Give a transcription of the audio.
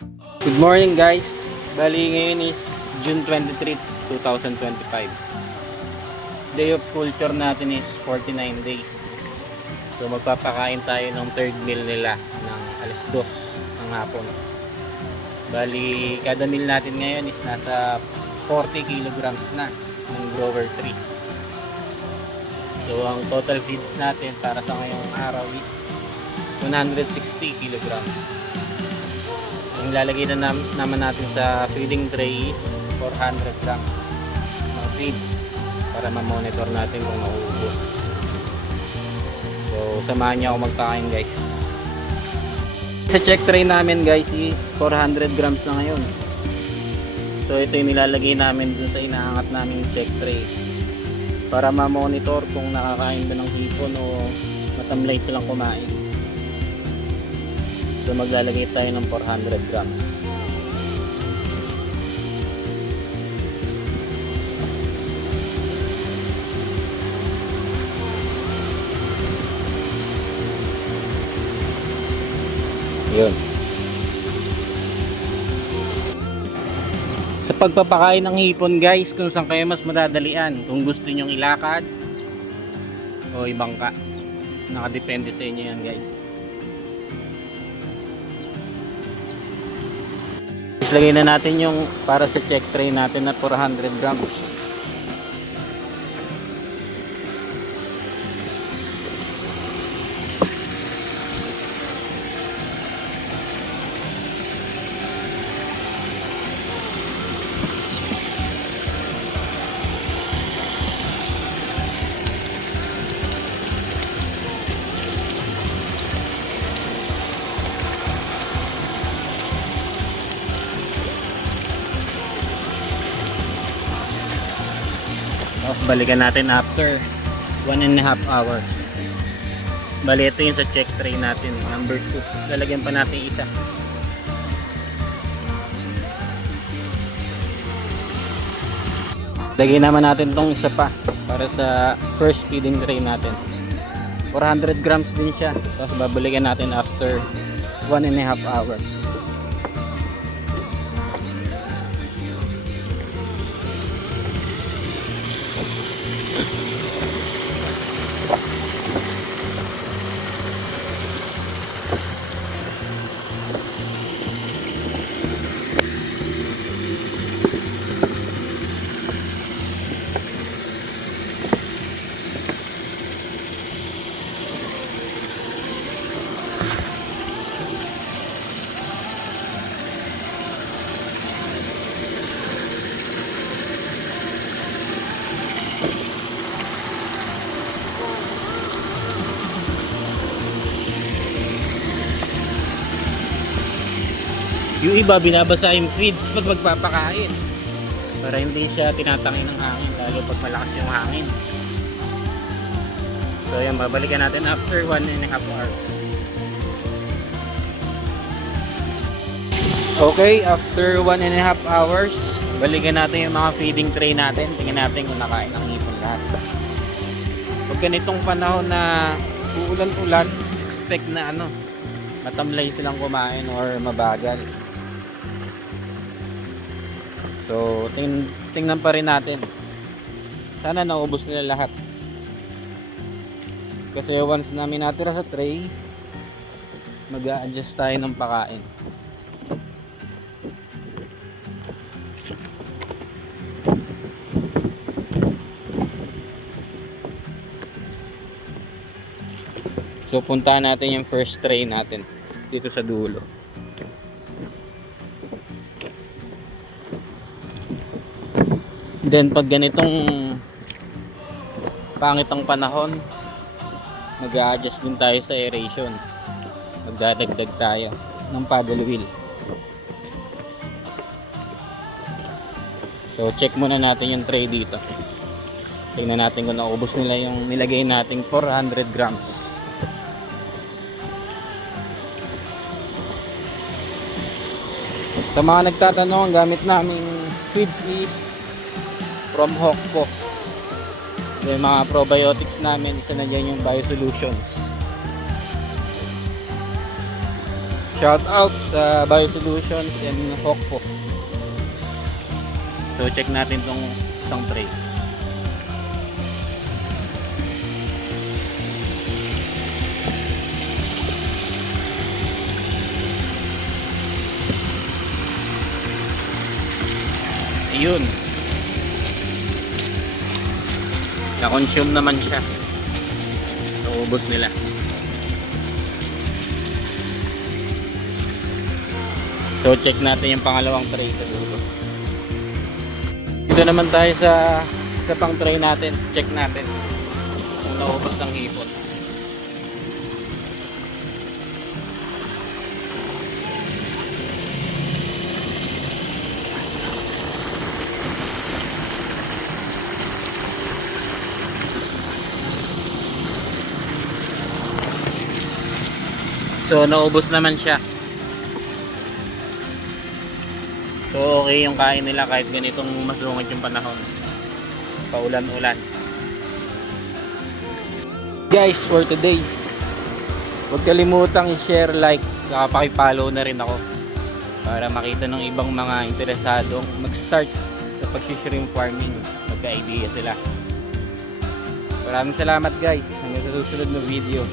Good morning guys. Bali ngayon is June 23, 2025. Day of culture natin is 49 days. So magpapakain tayo ng third meal nila ng alas 2 ng hapon. Bali kada meal natin ngayon is nasa 40 kilograms na ng grower 3. So ang total feeds natin para sa ngayong araw is 160 kilograms. Ang lalagay na naman natin sa feeding tray is 400 grams ng feeds para ma-monitor natin kung nauubos. So samahan niyo ako magkain guys. Sa check tray namin guys is 400 grams na ngayon. So ito yung nilalagay namin dun sa inaangat naming check tray para ma-monitor kung nakakain ba ng hipon o matamlay silang kumain. So maglalagay tayo ng 400 grams. Yun. Sa pagpapakain ng hipon guys, kung saan kayo mas madadalian, kung gusto nyong ilakad o ibangka, nakadepende sa inyo yan guys. Lagay na natin yung para sa check tray natin na 400 grams. Tapos balikan natin after 1.5 hours. Bali ito yung sa check tray natin, number 2. Lalagyan pa natin isa. Lagyan naman natin tong isa pa para sa first feeding tray natin. 400 grams din siya. Tapos babalikan natin after 1.5 hours. Yung iba binabasa yung feeds pag magpapakain para hindi siya tinatangin ng hangin lalo pag malakas yung hangin. So yan, babalikan natin after 1.5 hours. Okay, after 1.5 hours balikan natin yung mga feeding tray natin. Tingnan natin kung nakain ng hipon lahat. Pag ganitong panahon na uulan-ulan, expect na matamlay silang kumain or mabagal. So, tingnan pa rin natin. Sana naubos nila lahat. Kasi once namin natira sa tray, mag-a-adjust tayo ng pakain. So, puntahan natin yung first tray natin dito sa dulo. Then pag ganitong pangit ang panahon, mag-a-adjust din tayo sa aeration. Magdadagdag tayo ng paddle wheel. So check muna natin yung tray dito. Tingnan natin kung naubos nila yung nilagay nating 400 grams. Sa mga nagtatanong, ang gamit namin feeds is from Hokpo. Yung mga probiotics namin, isa na dyan yung BioSolutions. Shout out sa Biosolutions and Hokpo. So check natin tong isang tray. Ayun. Na-consume naman siya. Naubos nila. So check natin yung pangalawang tray sa dulo. Dito naman tayo sa pang tray natin. Check natin kung naubos ang hipon. So naubos naman siya. So okay yung kain nila kahit ganitong masungit yung panahon. Paulan-ulan. Guys, for today, huwag kalimutang i-share, like, saka paki-follow na rin ako para makita ng ibang mga interesadong mag-start sa pag-shrimp farming. Magka-idea sila. Maraming salamat guys. Hanggang sa susunod na video.